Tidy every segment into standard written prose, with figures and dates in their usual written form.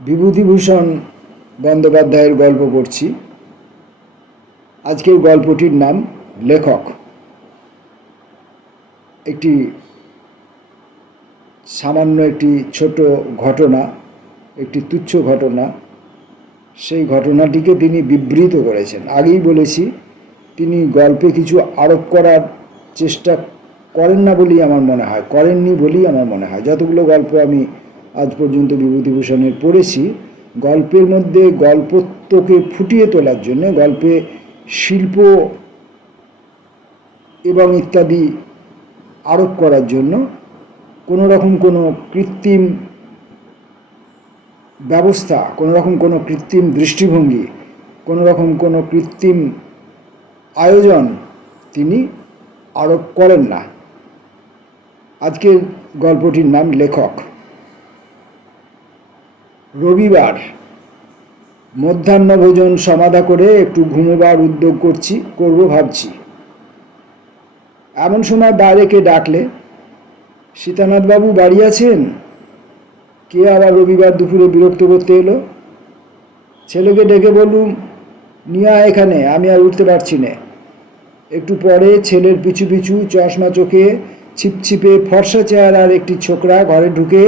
বিভূতিভূষণ বন্দ্যোপাধ্যায়ের গল্প পড়ছি। আজকের গল্পটির নাম লেখক। একটি সামান্য একটি ছোট ঘটনা, একটি তুচ্ছ ঘটনা, সেই ঘটনাটিকে তিনি বিবৃত করেছেন। আগেই বলেছি, তিনি গল্পে কিছু আরোপ করার চেষ্টা করেন না বলেই আমার মনে হয়, করেননি বলেই আমার মনে হয়। যতগুলো গল্প আমি আজ পর্যন্ত বিভূতিভূষণের পড়েছি, গল্পের মধ্যে গল্পত্বকে ফুটিয়ে তোলার জন্য, গল্পে শিল্প এবং ইত্যাদি আরোপ করার জন্য কোনো রকম কোনো কৃত্রিম ব্যবস্থা, কোনো রকম কোনো কৃত্রিম দৃষ্টিভঙ্গি, কোনো রকম কোনো কৃত্রিম আয়োজন তিনি আরোপ করেন না। আজকের গল্পটির নাম লেখক। রবিবার মধ্যাহ্নভোজন সমাধা করে একটু ঘুমোবার উদ্যোগ করব ভাবছি। এমন সময় বাইরে কে ডাকলে, সীতানাথবাবু বাড়ি আছেন? কে আবার রবিবার দুপুরে বিরক্ত করতে এলো? ছেলেকে ডেকে বললুম, নিয়ে আয় এখানে, আমি আর উঠতে পারছি না। একটু পরে ছেলের পিছু পিছু চশমা চোখে ছিপছিপে ফর্সা চেহারার একটি ছোকরা ঘরে ঢুকে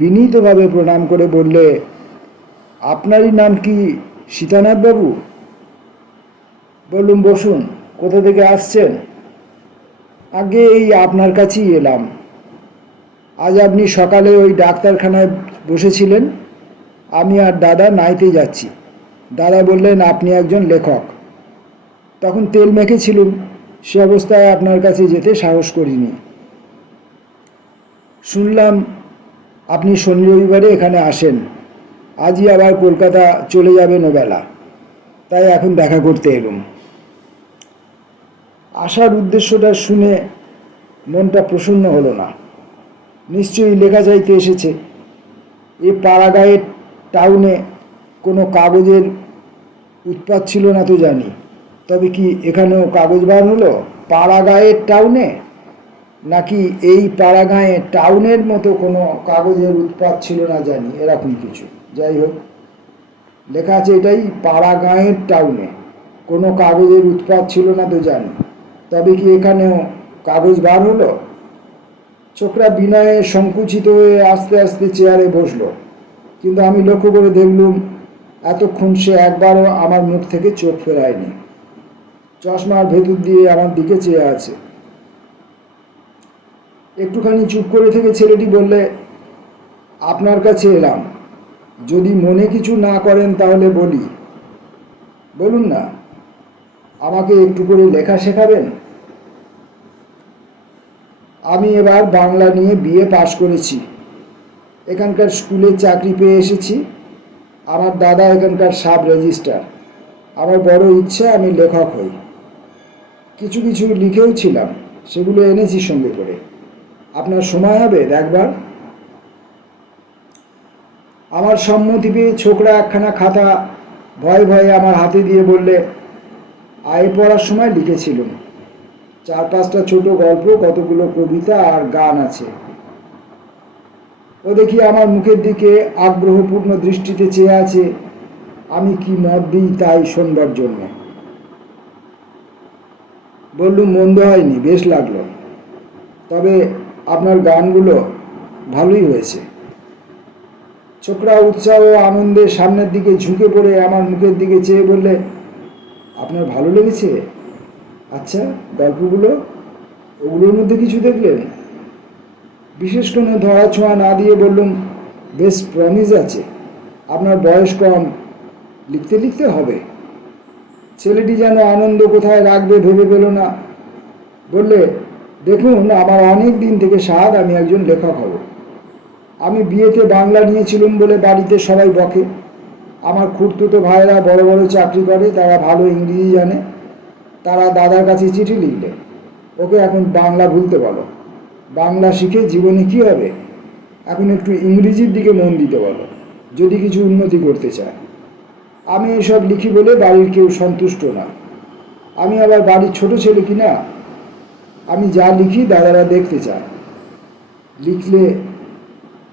বিনীতভাবে প্রণাম করে বললে, আপনারই নাম কি সীতানাথবাবু? বললুম, বসুন। কোথা থেকে আসছেন? আগে এই আপনার কাছেই এলাম। আজ আপনি সকালে ওই ডাক্তারখানায় বসেছিলেন, আমি আর দাদা নাইতে যাচ্ছি। দাদা বললেন আপনি একজন লেখক। তখন তেল মেখেছিলুম, সে অবস্থায় আপনার কাছে যেতে সাহস করিনি। শুনলাম আপনি শনি রবিবারে এখানে আসেন, আজই আবার কলকাতা চলে যাবেন ওবেলা, তাই এখন দেখা করতে এলুম। আসার উদ্দেশ্যটা শুনে মনটা প্রসন্ন হলো না। নিশ্চয়ই লেখা চাইতে এসেছে। এ পাড়াগাঁয়ের টাউনে কোনো কাগজের উৎপাত ছিল না তো জানি, তবে কি এখানেও কাগজ বার হলো পাড়াগাঁয়ের টাউনে? নাকি এই পাড়াগাঁয়ে টাউনের মতো কোনো কাগজের উৎপাত ছিল না জানি, এরকম কিছু। যাই হোক, লেখা আছে এটাই, পাড়াগাঁয়ের টাউনে কোনো কাগজের উৎপাত ছিল না তো জানি, তবে কি এখানেও কাগজ বার হলো? ছোকরা বিনয়ে সংকুচিত হয়ে আস্তে আস্তে চেয়ারে বসলো, কিন্তু আমি লক্ষ্য করে দেখলুম এতক্ষণ সে একবারও আমার মুখ থেকে চোখ ফেরায়নি। চশমার ভেতর দিয়ে আমার দিকে চেয়ে আছে। একটুখানি চুপ করে থেকে ছেলেটি বললে, আপনার কাছে এলাম, যদি মনে কিছু না করেন তাহলে বলি। বলুন না, আমাকে একটু করে লেখা শেখাবেন? আমি এবার বাংলা নিয়ে বিএ পাশ করেছি, এখানকার স্কুলে চাকরি পেয়ে এসেছি। আমার দাদা এখানকার সাব রেজিস্ট্রার। আমার বড় ইচ্ছা আমি লেখক হই। কিছু কিছু লিখেও ছিলাম, সেগুলো এনেছি সঙ্গে করে। আপনার সময় হবে দেখবার? আমার সম্মতি পেয়ে ছোকরা একখানা খাতা ভয়ে ভয়ে আমার হাতে দিয়ে বললে, আয়ে পড়ার সময় লিখেছিলাম। 4-5টা ছোট গল্প, কতগুলো কবিতা আর গান আছে। ও দেখি আমার মুখের দিকে আগ্রহপূর্ণ দৃষ্টিতে চেয়ে আছে, আমি কি মত দিই তাই শোনবার জন্য। বললুম, মন্দ হয়নি, বেশ লাগলো। তবে আপনার গানগুলো ভালোই হয়েছে। ছোকরা উৎসাহ ও আনন্দে সামনের দিকে ঝুঁকে পড়ে আমার মুখের দিকে চেয়ে বললে, আপনার ভালো লেগেছে? আচ্ছা, গল্পগুলো, ওগুলোর মধ্যে কিছু দেখলেন? বিশেষ কোনো ধরাছোঁয়া না দিয়ে বললুম, বেশ প্রমিস আছে। আপনার বয়স কম, লিখতে লিখতে হবে। ছেলেটি যেন আনন্দ কোথায় রাখবে ভেবে পেল না। বললে, দেখুন, আমার অনেক দিন থেকে সাধ আমি একজন লেখক হব। আমি বিয়েতে বাংলা নিয়েছিলাম বলে বাড়িতে সবাই বকে। আমার খুড়তুতো ভাইরা বড় বড় চাকরি করে, তারা ভালো ইংরেজি জানে। তারা দাদার কাছে চিঠি লিখলে, ওকে এখন বাংলা ভুলতে বলো, বাংলা শিখে জীবনে কী হবে, এখন একটু ইংরেজির দিকে মন দিতে বলো, যদি কিছু উন্নতি করতে চায়। আমি এসব লিখি বলে বাড়ির কেউ সন্তুষ্ট না। আমি আবার বাড়ির ছোট ছেলে কি না? আমি যা লিখি দাদারা দেখতে চায়।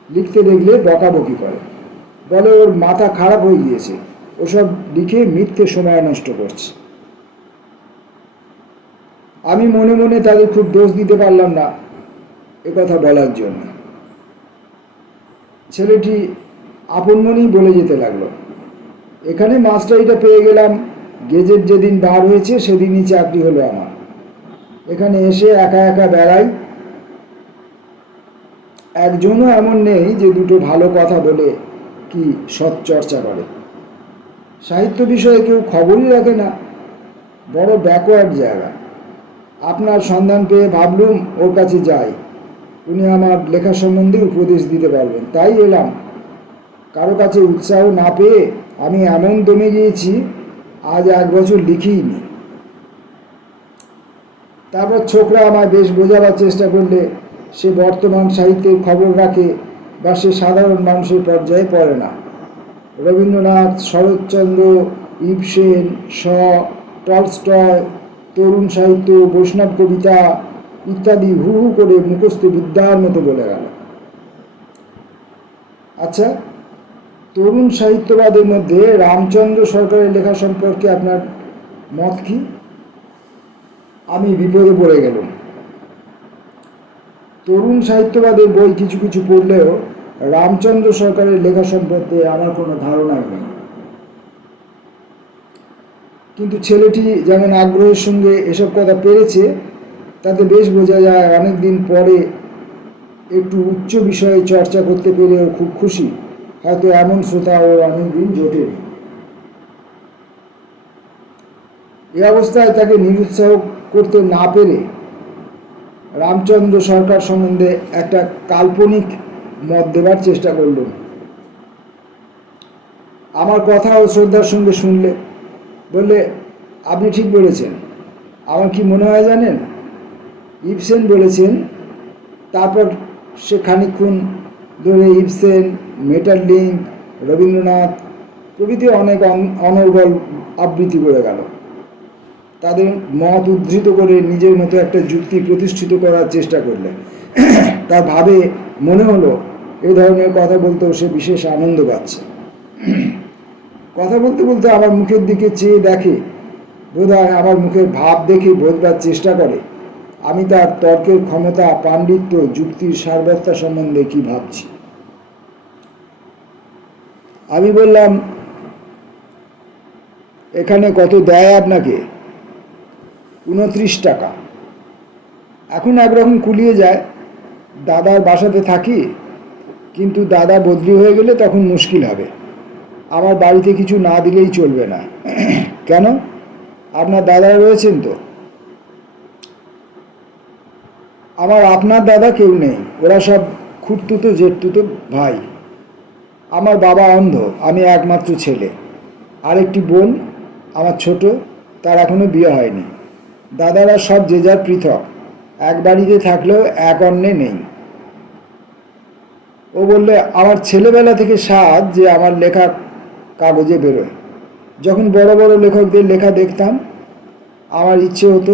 লিখতে দেখলে বকাবকি করে, বলে ওর মাথা খারাপ হয়ে গিয়েছে, ওসব লিখে মিথ্যে সময় নষ্ট করছে। আমি মনে মনে তাদের খুব দোষ দিতে পারলাম না একথা বলার জন্য। ছেলেটি আপন মনেই বলে যেতে লাগলো, এখানে মাস্টারিটা পেয়ে গেলাম, গেজেট যেদিন বার হয়েছে সেদিনই চাকরি হলো আমার। এখানে এসে একা একা বেড়াই, একজনও এমন নেই যে দুটো ভালো কথা বলে কি সৎ চর্চা করে। সাহিত্য বিষয়ে কেউ খবরই রাখে না, বড় ব্যাকওয়ার্ড জায়গা। আপনার সন্ধান পেয়ে ভাবলুম ওর কাছে যাই, উনি আমার লেখা সম্বন্ধে উপদেশ দিতে পারবেন। তাই এলাম। কারো কাছে উৎসাহ না পেয়ে আমি এমন দমে গিয়েছি, আজ 1 বছর লিখিইনি। তারপর ছোকরা আমায় বেশ বোঝাবার চেষ্টা করলে সে বর্তমান সাহিত্যের খবর রাখে বা সে সাধারণ মানুষের পর্যায়ে পড়ে না। রবীন্দ্রনাথ, শরৎচন্দ্র, ইবসেন, শ, টলস্টয়, তরুণ সাহিত্য, বৈষ্ণব কবিতা ইত্যাদি হু হু করে মুখস্থ বিদ্যার মতো বলে গেল। আচ্ছা, তরুণ সাহিত্যবাদের মধ্যে রামচন্দ্র সরকারের লেখা সম্পর্কে আপনার মত কি? আমি বিপদে পড়ে গেলাম। তরুণ সাহিত্যবাদের বই কিছু কিছু পড়লেও রামচন্দ্র সরকারের লেখা সম্পর্কে আমার কোনো ধারণাই নেই। কিন্তু ছেলেটি যেমন আগ্রহের সঙ্গে এসব কথা পেরেছে, তাতে বেশ বোঝা যায় অনেক দিন পরে একটু উচ্চ বিষয়ে চর্চা করতে পেরেও খুব খুশি। হয়তো এমন শ্রোতা ওর অনেকদিন জোটেনি। এই অবস্থায় তাকে নিরুৎসাহ করতে না পেরে রামচন্দ্র সরকার সম্বন্ধে একটা কাল্পনিক মত দেবার চেষ্টা করলুম। আমার কথা ও শ্রদ্ধার সঙ্গে শুনলে, বললে, আপনি ঠিক বলেছেন। আমার কি মনে হয় জানেন, ইবসেন বলেছেন। তারপর সে খানিকক্ষণ ধরে ইবসেন, মেটারলিঙ্ক, রবীন্দ্রনাথ প্রভৃতি অনেক অনর্গল আবৃত্তি করে গেল। তাদের মত উদ্ধৃত করে নিজের মতো একটা যুক্তি প্রতিষ্ঠিত করার চেষ্টা করলেন। তার ভাবে মনে হলো এই ধরনের কথা বলতেও সে বিশেষ আনন্দ পাচ্ছে। কথা বলতে বলতে আমার মুখের দিকে চেয়ে দেখে, বোধহয় আমার মুখের ভাব দেখে বোঝবার চেষ্টা করে আমি তার তর্কের ক্ষমতা, পাণ্ডিত্য, যুক্তির সারবত্তা সম্বন্ধে কি ভাবছি। আমি বললাম, এখানে কত দেয় আপনাকে? 29 টাকা। এখন একরকম কুলিয়ে যায়। দাদার বাসাতে থাকি, কিন্তু দাদা বদলি হয়ে গেলে তখন মুশকিল হবে। আমার বাড়িতে কিছু না দিলেই চলবে না। কেন? আপনার দাদারা রয়েছেন তো? আমার আপনার দাদা কেউ নেই, ওরা সব খুঁড়তুতো জেঠতুতো ভাই। আমার বাবা অন্ধ, আমি একমাত্র ছেলে। আরেকটি বোন আমার ছোট, তার এখনো বিয়ে হয়নি। দাদারা সব যে যার পৃথক, এক বাড়িতে থাকলেও এক অন্যে নেই। ও বললে, আমার ছেলেবেলা থেকে স্বাদ যে আমার লেখা কাগজে বেরোয়। যখন বড় বড় লেখকদের লেখা দেখতাম, আমার ইচ্ছে হতো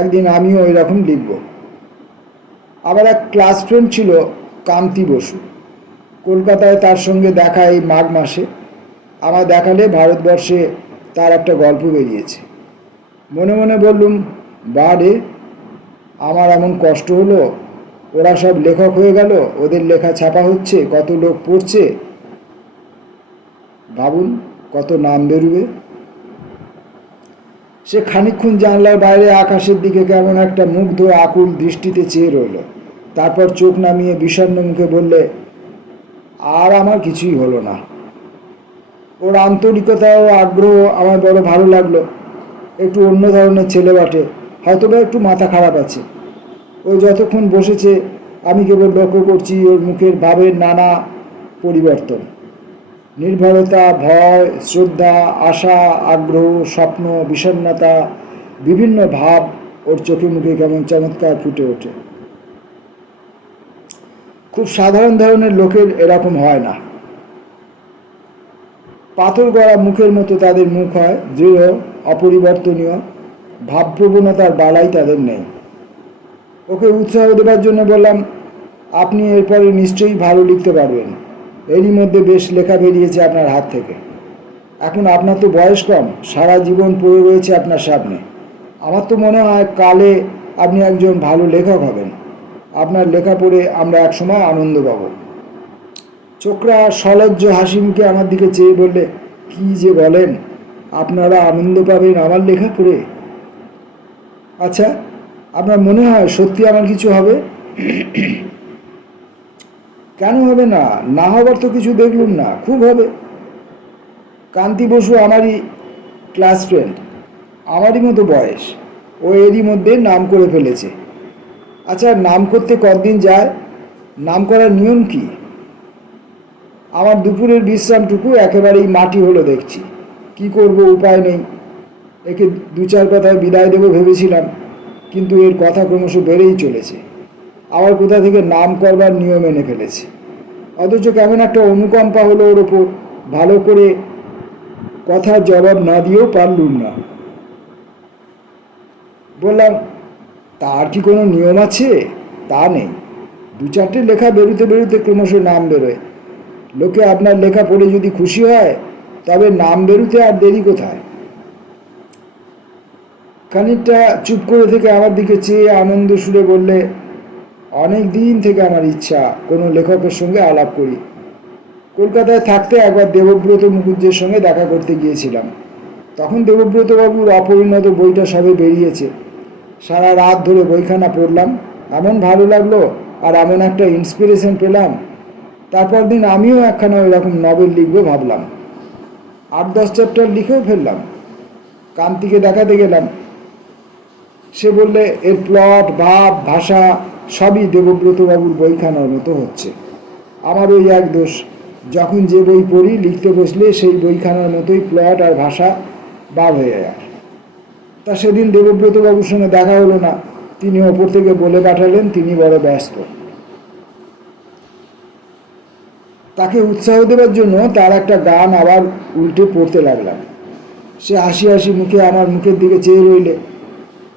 একদিন আমিও ওই রকম লিখব। আমার এক ক্লাস ফ্রেন্ড ছিল কান্তি বসু। কলকাতায় তার সঙ্গে দেখা এই মাঘ মাসে। আমার দেখালে ভারতবর্ষে তার একটা গল্প বেরিয়েছে। মনে মনে বললুম, বা রে, আমার এমন কষ্ট হলো, ওরা সব লেখক হয়ে গেল, ওদের লেখা ছাপা হচ্ছে, কত লোক পড়ছে। ভাবুন কত নাম বেরুবে। সে খানিকক্ষণ জানলার বাইরে আকাশের দিকে কেমন একটা মুগ্ধ আকুল দৃষ্টিতে চেয়ে রইল। তারপর চোখ নামিয়ে বিষণ্ণ মুখে বললে, আর আমার কিছুই হলো না। ওর আন্তরিকতা ও আগ্রহ আমার বড় ভালো লাগলো। একটু অন্য ধরনের ছেলে বটে, হয়তো বা একটু মাথা খারাপ আছে। ও যতক্ষণ বসেছে আমি কেবল লক্ষ্য করছি ওর মুখের ভাবের নানা পরিবর্তন। নির্ভরতা, ভয়, শ্রদ্ধা, আশা, আগ্রহ, স্বপ্ন, বিষণ্ণতা, বিভিন্ন ভাব ওর চোখে মুখে কেমন চমৎকার ফুটে ওঠে। খুব সাধারণ ধরনের লোকের এরকম হয় না। পাথর গড়া মুখের মতো তাদের মুখ হয়, দৃঢ়, অপরিবর্তনীয়। ভাবপ্রবণতার বালাই তাদের নেই। ওকে উৎসাহ দেবার জন্য বললাম, আপনি এরপরে নিশ্চয়ই ভালো লিখতে পারবেন। এরই মধ্যে বেশ লেখা বেরিয়েছে আপনার হাত থেকে। এখন আপনার তো বয়স কম, সারা জীবন পড়ে রয়েছে আপনার সামনে। আমার তো মনে হয় কালে আপনি একজন ভালো লেখক হবেন। আপনার লেখা পড়ে আমরা একসময় আনন্দ পাব। ছোকরা সলজ্জ হাসি মুখে আমার দিকে চেয়ে বললে, কি যে বলেন, আপনারা আনন্দ পাবেন আমার লেখা পড়ে? আচ্ছা, আপনার মনে হয় সত্যি আমার কিছু হবে? কেন হবে না? না হবার তো কিছু দেখলুম না, খুব হবে। কান্তি বসু আমারই ক্লাস ফ্রেন্ড, আমারই মতো বয়স। ও এরই মধ্যে নাম করে ফেলেছে। আচ্ছা, নাম করতে কতদিন যায়? নাম করার নিয়ম কি? আমার দুপুরের বিশ্রামটুকু একেবারেই মাটি হলো দেখছি। কি করব, উপায় নেই। একে দু চার কথায় বিদায় দেবো ভেবেছিলাম, কিন্তু এর কথা ক্রমশ বেড়েই চলেছে। আবার কোথা থেকে নাম করবার নিয়ম এনে ফেলেছে। অথচ কেমন একটা অনুকম্পা হলো ওর ওপর। ভালো করে কথার জবাব না দিয়েও পারলুম না। বললাম, তার কি কোনো নিয়ম আছে? তা নেই। দু চারটে লেখা বেরোতে বেরোতে ক্রমশ নাম বেরোয়। লোকে আপনার লেখা পড়ে যদি খুশি হয়, তবে নাম বেরোতে আর দেরি কোথায়? খানিকটা চুপ করে থেকে আমার দিকে চেয়ে আনন্দ সুরে বললে, অনেক দিন থেকে আমার ইচ্ছা কোনো লেখকের সঙ্গে আলাপ করি। কলকাতায় থাকতে একবার দেবব্রত মুখুজ্জের সঙ্গে দেখা করতে গিয়েছিলাম। তখন দেবব্রতবাবুর অপরিণত বইটা সবে বেরিয়েছে। সারা রাত ধরে বইখানা পড়লাম, এমন ভালো লাগলো আর এমন একটা ইন্সপিরেশন পেলাম। তারপর দিন আমিও একখানা এরকম নভেল লিখবো ভাবলাম। 8-10 চ্যাপ্টার লিখেও ফেললাম। কান্তিকে দেখাতে গেলাম। সে বললে, এর প্লট, ভাব, ভাষা সবই দেবব্রতবাবুর বইখানার মতো হচ্ছে। আমার ওই এক দোষ, যখন যে বই পড়ি লিখতে বসলে সেই বইখানার মতোই প্লট আর ভাষা বার হয়ে যায়। তা সেদিন দেবব্রতবাবুর সঙ্গে দেখা হলো না। তিনি ওপর থেকে বলে পাঠালেন তিনি বড় ব্যস্ত। তাকে উৎসাহ দেবার জন্য তার একটা গান আবার উল্টে পড়তে লাগলাম। সে হাসি হাসি মুখে আমার মুখের দিকে চেয়ে রইলে।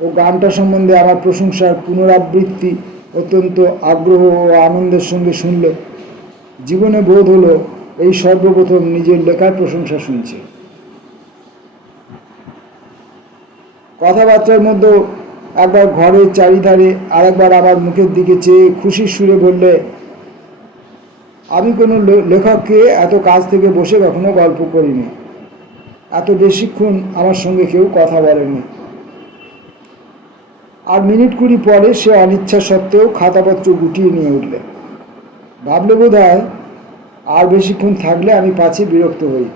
ও গানটা সম্বন্ধে আমার প্রশংসার পুনরাবৃত্তি অত্যন্ত আগ্রহ ও আনন্দের সঙ্গে শুনলে। জীবনে বোধ হলো এই সর্বপ্রথম নিজের লেখার প্রশংসা শুনছে। কথাবার্তার মধ্যে একবার ঘরের চারিধারে, আরেকবার আমার মুখের দিকে চেয়ে খুশির সুরে বললে, আমি কোনো লেখককে এত কাছ থেকে বসে কখনো গল্প করিনি। এত বেশিক্ষণ আমার সঙ্গে কেউ কথা বলেনি। আর মিনিট 20 পরে সে অনিচ্ছা সত্ত্বেও খাতাপত্র গুটিয়ে নিয়ে উঠলে। ভাবলে বোধ হয় আর বেশিক্ষণ থাকলে আমি পাছে বিরক্ত হই।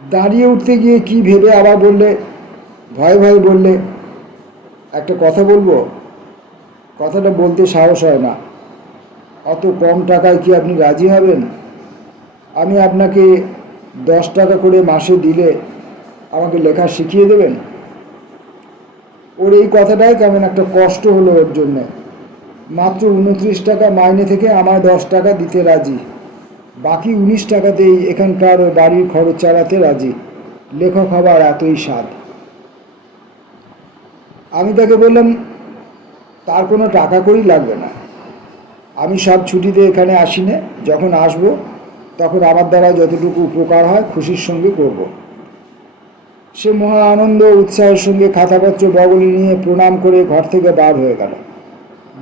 দাঁড়িয়ে উঠতে গিয়ে কি ভেবে আবার বললে, ভয়ে ভয়ে বললে, একটা কথা বলবো। কথাটা বলতে সাহস হয় না। অত কম টাকায় কি আপনি রাজি হবেন? আমি আপনাকে 10 টাকা করে মাসে দিলে আমাকে লেখা শিখিয়ে দেবেন? ওর এই কথাটাই কেমন একটা কষ্ট হলো ওর জন্যে। মাত্র 29 টাকা মাইনে থেকে আমায় 10 টাকা দিতে রাজি। বাকি 19 টাকাতেই এখানকার ও বাড়ির খরচ চালাতে রাজি। লেখক হবার এতই স্বাদ। আমি তাকে বললাম, তার কোনো টাকা কড়ি লাগবে না। আমি সব ছুটিতে এখানে আসি না, যখন আসব তখন আমার দ্বারা যতটুকু উপকার হয় খুশির সঙ্গে করব। সে মহা আনন্দ উৎসাহের সঙ্গে খাতাপত্র বগলে নিয়ে প্রণাম করে ঘর থেকে বার হয়ে গেল।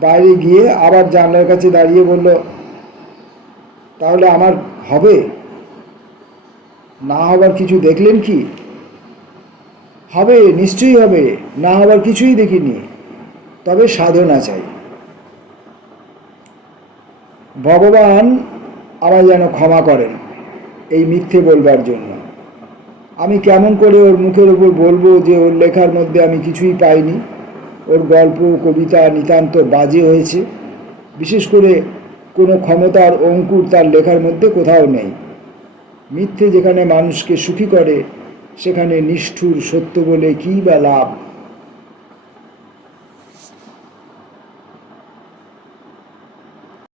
বাইরে গিয়ে আবার জানলার কাছে দাঁড়িয়ে বলল, তাহলে আমার হবে? না হবার কিছু দেখলেন কি? হবে, নিশ্চয়ই হবে। না হবার কিছুই দেখিনি। তবে সাধনা চাই। ভগবান আমায় যেন ক্ষমা করেন এই মিথ্যে বলবার জন্য। আমি কেমন করে ওর মুখের উপর বলবো যে ওর লেখার মধ্যে আমি কিছুই পাইনি। ওর গল্প কবিতা নিতান্ত বাজে হয়েছে। বিশেষ করে কোনো ক্ষমতার অঙ্কুর তার লেখার মধ্যে কোথাও নেই। মিথ্যে যেখানে মানুষকে সুখী করে, সেখানে নিষ্ঠুর সত্য বলে কী বা লাভ?